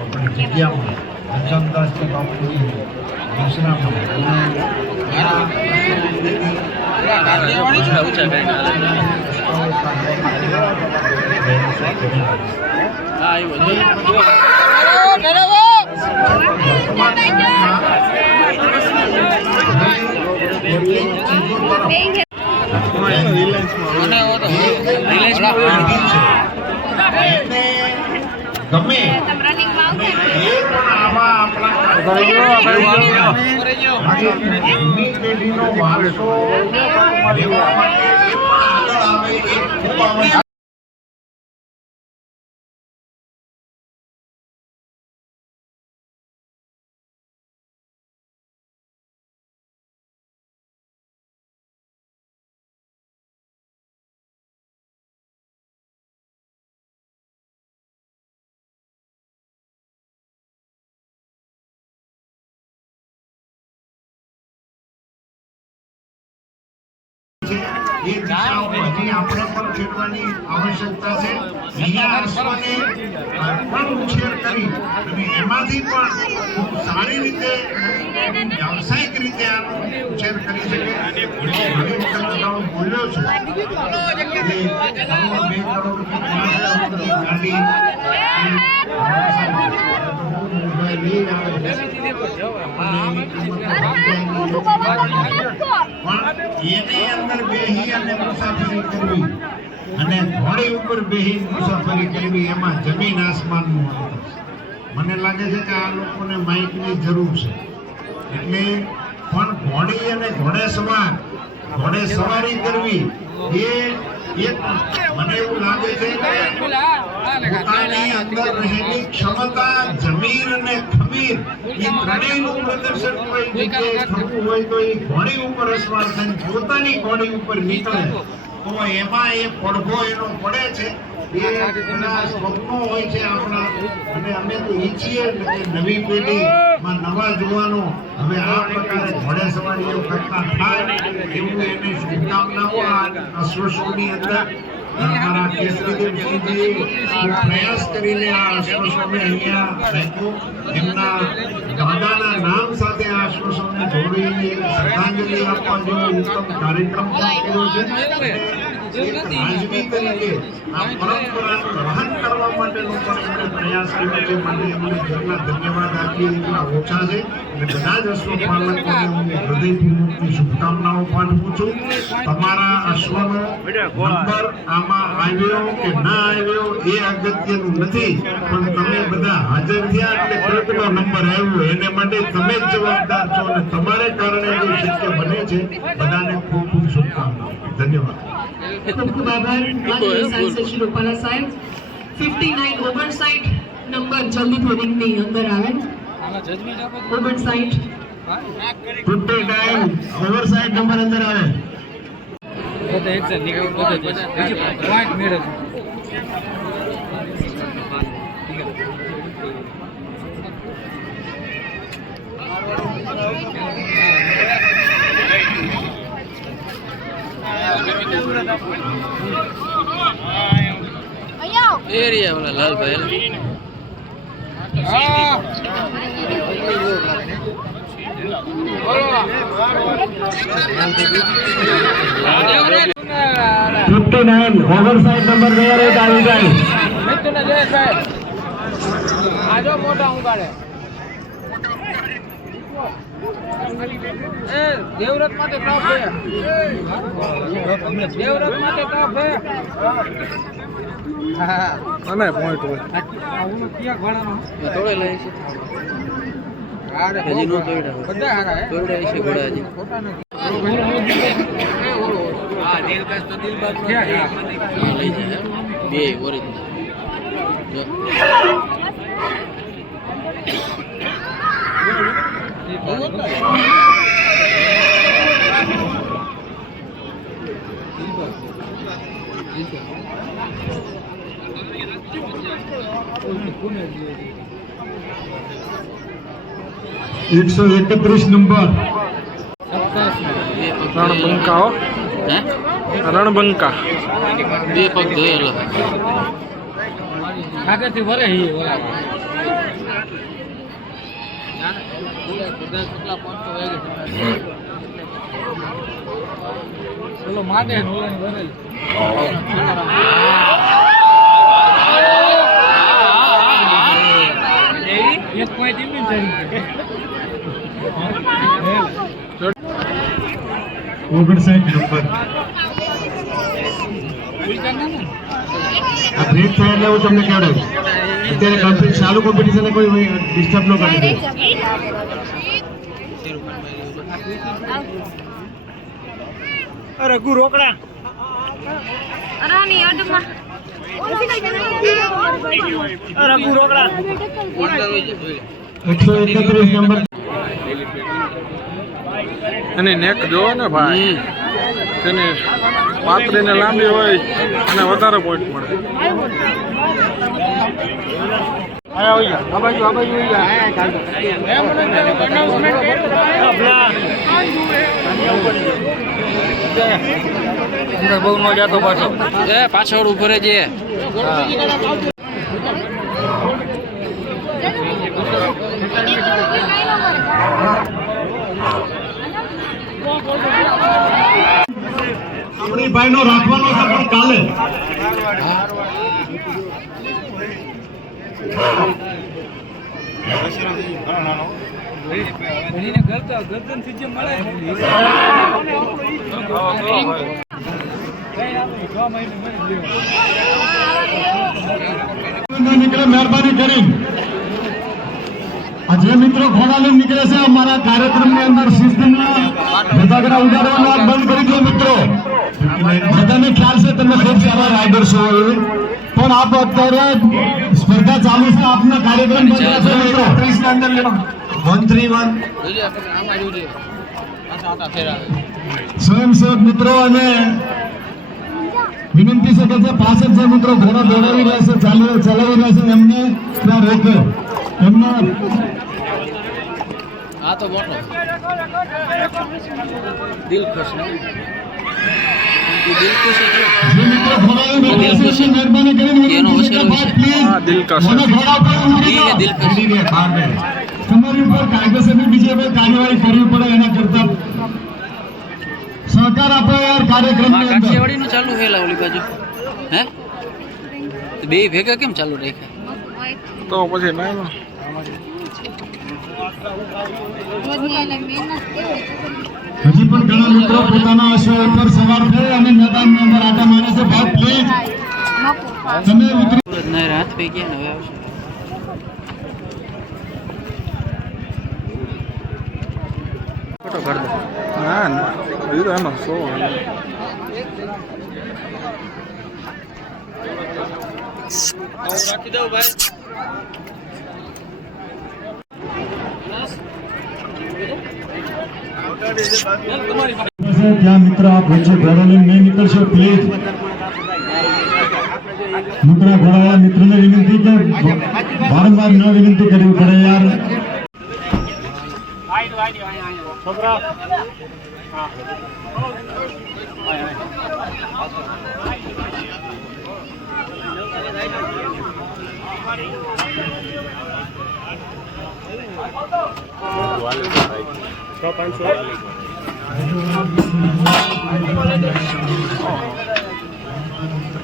આપણી જગ્યામાં અંજનદાસજી બાપુની દર્શનામાં ગમે પેઢીનો વારસો લેવા માટે આગળ આવે એ ખૂબ આવશ્યક. એ દિશાઓ હજી આપણે પણ ફેરવાની આવશ્યકતા છે. અહીંયા અશ્વને પણ ઉછેર કરી અને એમાંથી પણ ખૂબ સારી રીતે વ્યાવસાયિક રીતે આનો ઉછેર કરી શકે. ઘણી વખત હું બોલ્યો છું કે 1 કરોડ 2 કરોડ ગાડી એને અંદર બેહી અને મુસાફરી કરવી અને ઘોડી ઉપર બેહી મુસાફરી કરવી એમાં જમીન આસમાનનું અંતર. મને લાગે છે કે આ લોકોને માઇકની જરૂર છે. એટલે પણ ઘોડી અને ઘોડે સવારી કરવી એ એક મને એવું લાગે છે કે પોતાની અંદર રહેલી ક્ષમતા, જમીર અને ખમીર એ ત્રણેયનું પ્રદર્શન કોઈ જગ્યાએ થતું હોય તો એ ઘોડી ઉપર અસવાર થઈને પોતાની ઘોડી ઉપર નીકળે તો એમાં એ પડઘો એનો પડે છે. એ બધા સ્વપ્નો હોય છે આપણા અને અમે તો ઈચ્છીએ કે નવી પેઢીમાં નવા જુવાનો હવે આ પ્રકારે ઘોડે સવારીઓ કરતા થાય એવું એને શુભકામનાઓ આ અશ્વશોની અંદર અમારા કેસરીદેવસિંહજીએ પ્રયાસ કરીને આ અશ્વશોને અહીંયા રાખ્યો. એમના દાદાના નામ સાથે આ અશ્વશોને જોડીને શ્રદ્ધાંજલિ આપવા જેવો ઉત્તમ કાર્યક્રમ પણ કર્યો છે. રાજવી તરીકે આ પરંપરાનું વહન કરવા માટેનો પણ એમણે પ્રયાસ કર્યો છે. માટે એમને જેટલા ધન્યવાદ આપીએ એટલા ઓછા છે. અને બધા જ અશ્વપાલકોને હું હૃદયપૂર્વકની શુભકામનાઓ પાઠવું છું. તમારા અશ્વનો નંબર આમાં આવ્યો કે ના આવ્યો એ અગત્યનું નથી, પણ તમે બધા હાજર થયા એટલે કેટલો નંબર આવ્યો એને માટે તમે જ જવાબદાર છો અને તમારે કારણે જે શક્ય બને છે. બધાને ખૂબ ખૂબ શુભકામનાઓ. ધન્યવાદ. ખૂબ ખૂબ આભાર માનનીય સાંસદ શ્રી રૂપાલા સાહેબ. 59 ઓવરસાઇટ નંબર જલ્દીથી રિંગની અંદર આવે. ઓવરસાઇટ 59 ઓવરસાઇટ નંબર અંદર આવે. एरिया वाला लाल भाई 59 ઓવરસાઇડ નંબર તૈયાર હોય આવી જાય. आजो मोटा उगाड़े ए देवरत माटे टॉप है देवरत माटे टॉप है हां અને પોઈન્ટ હોય આવું કિયા ઘોડાનો થોડે લઈ છે આરે હજી નો તોડ્યા બધા હારા હે તોડ્યા છે ઘોડા હજી ખોટા નથી હા દિલકશ તો દિલબાગ નો લઈ જાય બે ઓરિજિનલ જો 131 નંબર રણબંકા હે રણબંકા બે પગ ધોયેલો આગળથી વરે હી ઓલા ચલો માટે એક પોઈન્ટ એમની ચડી 59 નંબર આ બ્રેક થાય એટલે હું તમને કહેવાય અત્યારે ચાલુ કોમ્પિટિશન કોઈ ડિસ્ટર્બ ન કરી દે રઘુ રોકડા અરાની અડમાં રઘુ રોકડા 131 નંબર એની નેક જોવો ને ભાઈ તેની પાતળીને લાંબી હોય અને વધારે પોઈન્ટ મળે બહુ નો જાતો પાછો પાછળ ઉભો રહેજે આપણી ભાઈ નો રાખવાનો છે પણ કાલે ગરદન થી જે મળે નીકળે મહેરબાની કરી આ જે મિત્રો ઘોડા લઈને નીકળે છે અમારા કાર્યક્રમની અંદર સિસ્ટમના ફટાકડા ઉડાડવાનો આ બંધ કરી દો મિત્રો બધાને ખ્યાલ છે તમે ખૂબ સારા રાઇડર છો પણ આપ અત્યારે સ્પર્ધા ચાલુ છે આપના કાર્યક્રમ બંધ છે મિત્રો 30 ના અંદર લેવા 131 સ્વયંસેવક મિત્રો અને વિનંતી છે કે જે પાછળ જે મિત્રો ઘોડા દોડાવી રહ્યા છે ચલાવી રહ્યા છે એમને ત્યાં રોકે એમના આ તો મોટો દિલ ખુશ દિલ ખુશ જે મિત્રો ઘોડા લઈને બેઠા છે મહેરબાની કરીને એનો વિનંતી છે કે વસેલો ભાઈ છે. પ્લીઝ દિલકશ. મને ઘોડા ઉપર ઉતરી જાઓ. દિલકશ. તમારી ઉપર કાયદેસરની બીજી કોઈ કાર્યવાહી કરવી પડે એના કરતા સહકાર આપો યાર કાર્યક્રમની અંદર કાઠિયાવાડી નું ચાલુ થયેલા ઓલી બાજુ હે બે ભેગા કેમ ચાલુ રાખ્યા તો પછી ના હજી પણ ઘણા મિત્રો પોતાના અશ્વ ઉપર સવાર થઈ અને મેદાનની અંદર આટા મારે છે ભાઈ પ્લીઝ તમે ઉતરી સુરત ના હાથ પૈ ગયા ને હવે આવશે ફોટો કર દો ના ના હજી તો એનો શો રાખી દઉં ભાઈ ત્યાં મિત્ર આપ વચ્ચે ઘોડા લઈને નહીં નીકળશો પ્લીઝ મિત્ર ઘોડાવાળા મિત્રને વિનંતી કે વારંવાર ન વિનંતી કરવી પડે યાર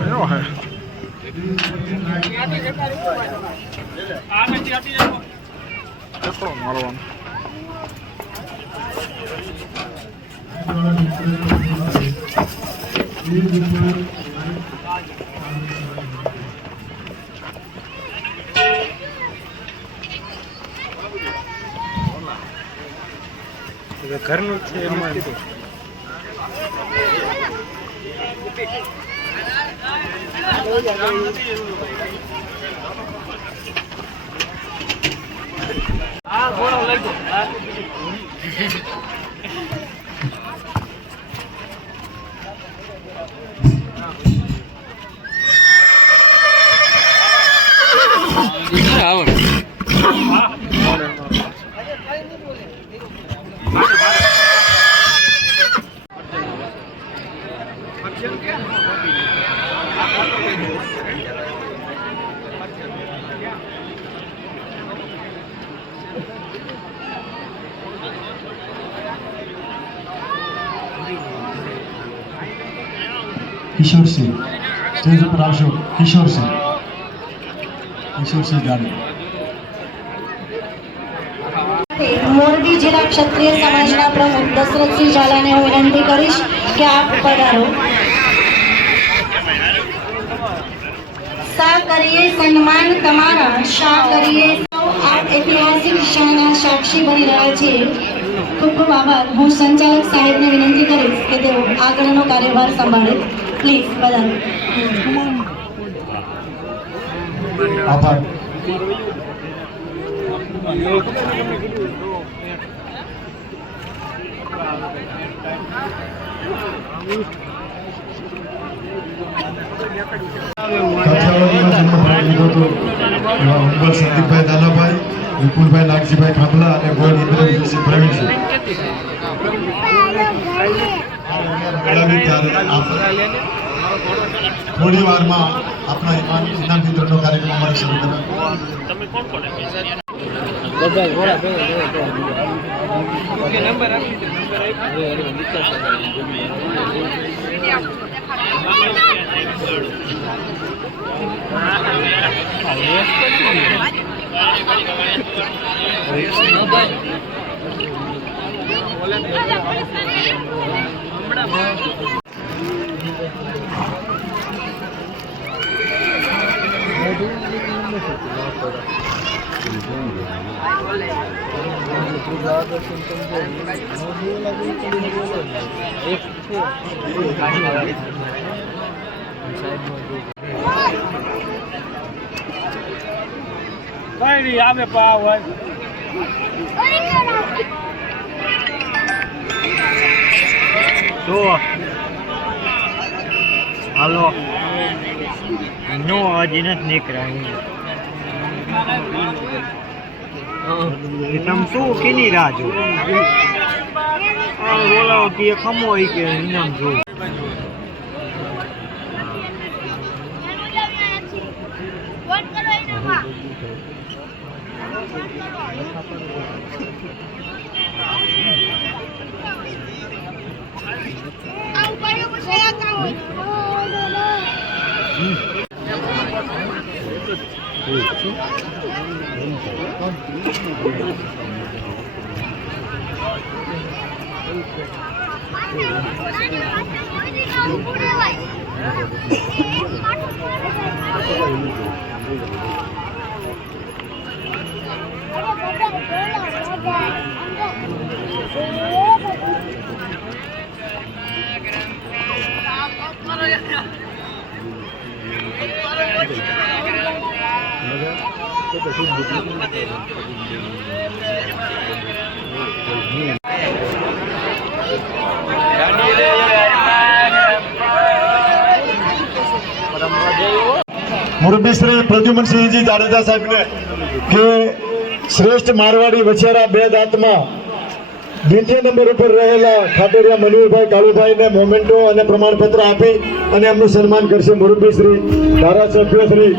એનો હે કેટલો મારવાનો ઘરનું છે એમાં કિશોરસિંહ સ્ટેજ ઉપર આવશો. કિશોરસિંહ જાડેજા. મોરબી જિલ્લા ક્ષત્રિય સમાજના પ્રમુખ દશરથસિંહ ઝાલાને હું વિનંતી કરીશ કે આપ પધારો. સા કરીએ સન્માન તમારા, શા કરીએ સૌ આપ ઐતિહાસિક ક્ષણના સાક્ષી બની રહ્યા છે. ખૂબ ખૂબ આભાર. હું સંચાલક સાહેબને વિનંતી કરીશ કે તેઓ આગળનો કાર્યભાર સંભાળે. પ્લીઝ પધારો. આભાર. કાઠિયાવાડમાં જન્મ લીધો હતો એવા ઉંબર સંદીપભાઈ દાનાભાઈ, વિપુલભાઈ નાગજીભાઈ ખાંભલા અને ગોળ ઇન્દ્રજીતસિંહ પ્રવીણસિંહ. થોડી વારમાં આપણા ઇનામ વિતરણનો કાર્યક્રમ અમારે શરૂ કર્યો. બધા ઘોડા નંબર આવે પાવ તો હાલો નો હજી નથી નીકળ્યા. તમે શું કેની રાહ જો બોલાવો કે ખમો કે ઇનામ જો મોરબી શ્રી પ્રદ્યુમનસિંહજી જાડેજા સાહેબને કે શ્રેષ્ઠ મારવાડી વછેરા બે દાંતમાં દ્વિતીય નંબર ઉપર રહેલા ખાટરિયા મનુભાઈ કાળુભાઈને મોમેન્ટો અને પ્રમાણપત્ર આપી અને એમનું સન્માન કરશે મોરબી શ્રી ધારાસભ્ય શ્રી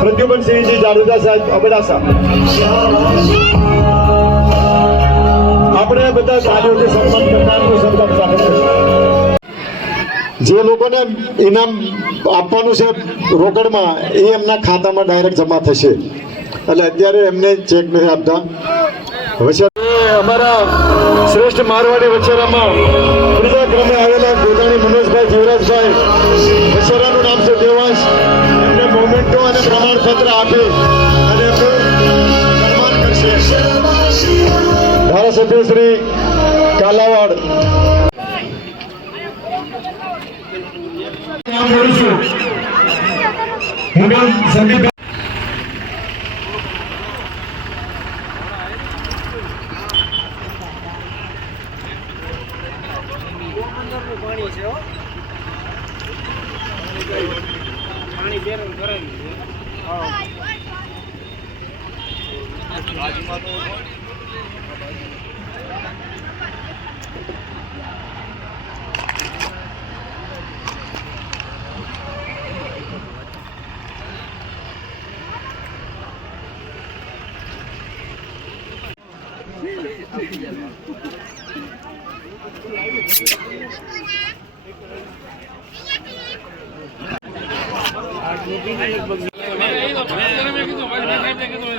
પ્રદ્યુમનસિંહજી જાડેજા સાહેબ અબડાસા. આપણે બધા તાળીઓથી સન્માન કરનારનું સન્માન સ્વાગત કરીશું. જે લોકોને ઇનામ આપવાનું છે રોકડમાં એ એમના ખાતામાં ડાયરેક્ટ જમા થશે, એટલે અત્યારે એમને ચેક નથી આપતા. અમારા શ્રેષ્ઠ મારવાડી વછેરામાં ત્રીજા ક્રમે આવેલા ગોદાણી મનોજભાઈ જીવરાજભાઈ વછેરાનું નામ છે દેવાંશ. એમને મોમેન્ટો અને પ્રમાણપત્ર આપી અને એમનું સન્માન કરશે. ધારાસભ્ય શ્રી કાલાવાડ. સંદીપ પાણી બેરન કરાવી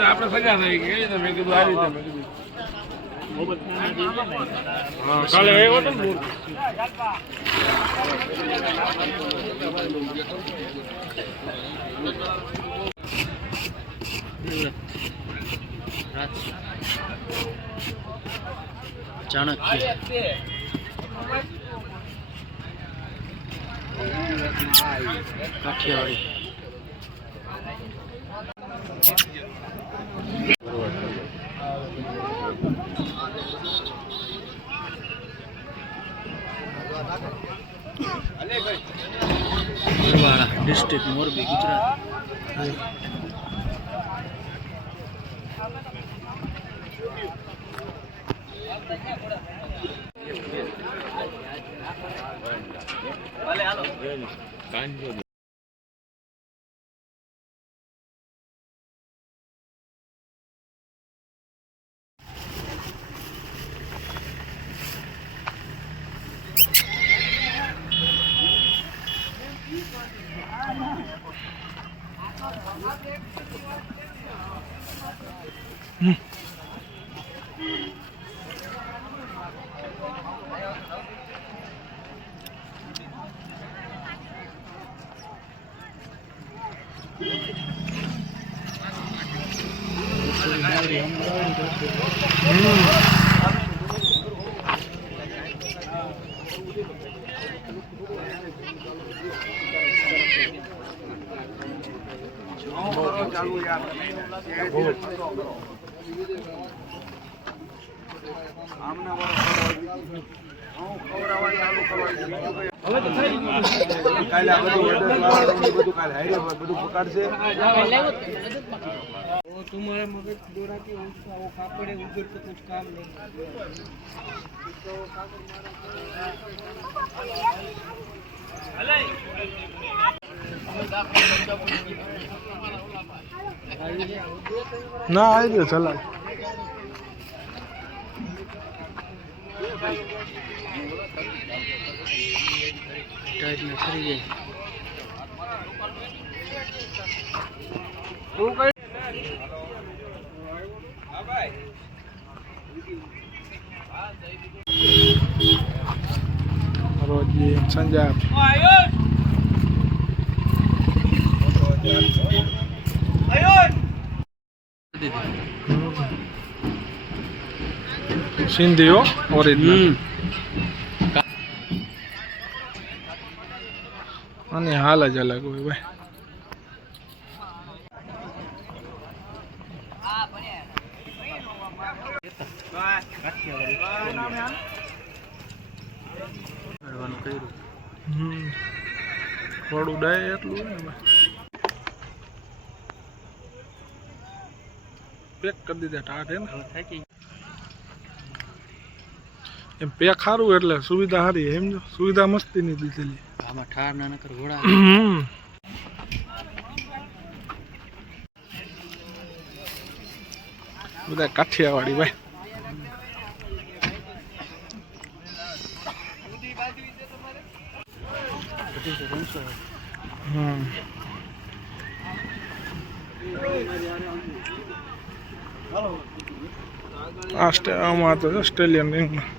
આપણે સજા થઈ ગઈ તો મેં કીધું આવી રીતે મેં કીધું હા કાલે આવ્યો હતો ને ચાણક્ય કાઠિયાવાડી બરવાળા ડિસ્ટ્રિક્ટ મોરબી ગુજરાત तुम्हारे मगज डोरा की वो कापड़े उधर तो कुछ काम नहीं ના આવી ગયો ચલા ટાઈટ ને ફરી જાય રોજી સંજા સિંધીઓ ઓરિજિનલ અને હાલ જ અલગ હોય ભાઈ થોડું ડાય એટલું હોય ને પેક કરી દીધા ટાટ એમ એમ પેક સારું એટલે સુવિધા સારી એમ જો સુવિધા મસ્તી ની દીધેલી આમાં ઠાર ના નકર ઘોડા બધા કાઠિયાવાડી ભાઈ આમાં તો ઓસ્ટ્રેલિયન રિંગમાં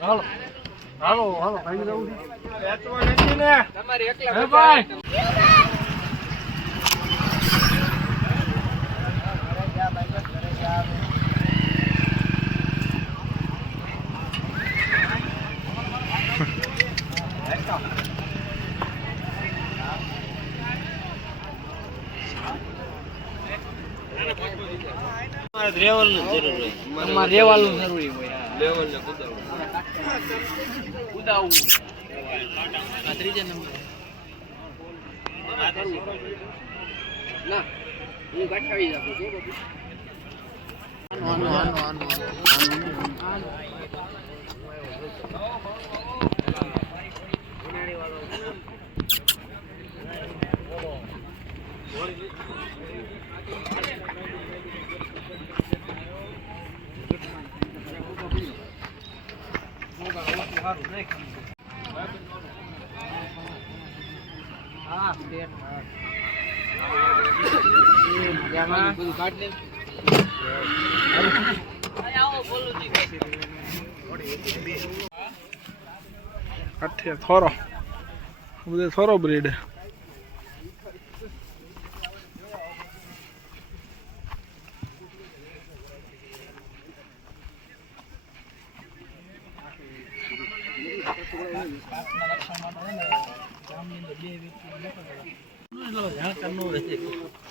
હાલો હાલો હાલો ભાઈ જવું છે તમારે એકલા ભાઈ તમારે રેવાલનું જરૂરી હોય ઉદાવું આ ત્રીજા નંબર ના હું ગાંઠાવી જાઉં છું હા પેટ બધું કાઢ દે કાઠિયા થોરો બધે થોરો બ્રીડ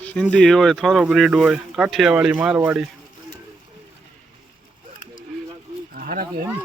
સિંધી હોય થોરો બ્રીડ હોય કાઠિયાવાડી મારવાડી હારા કે એમ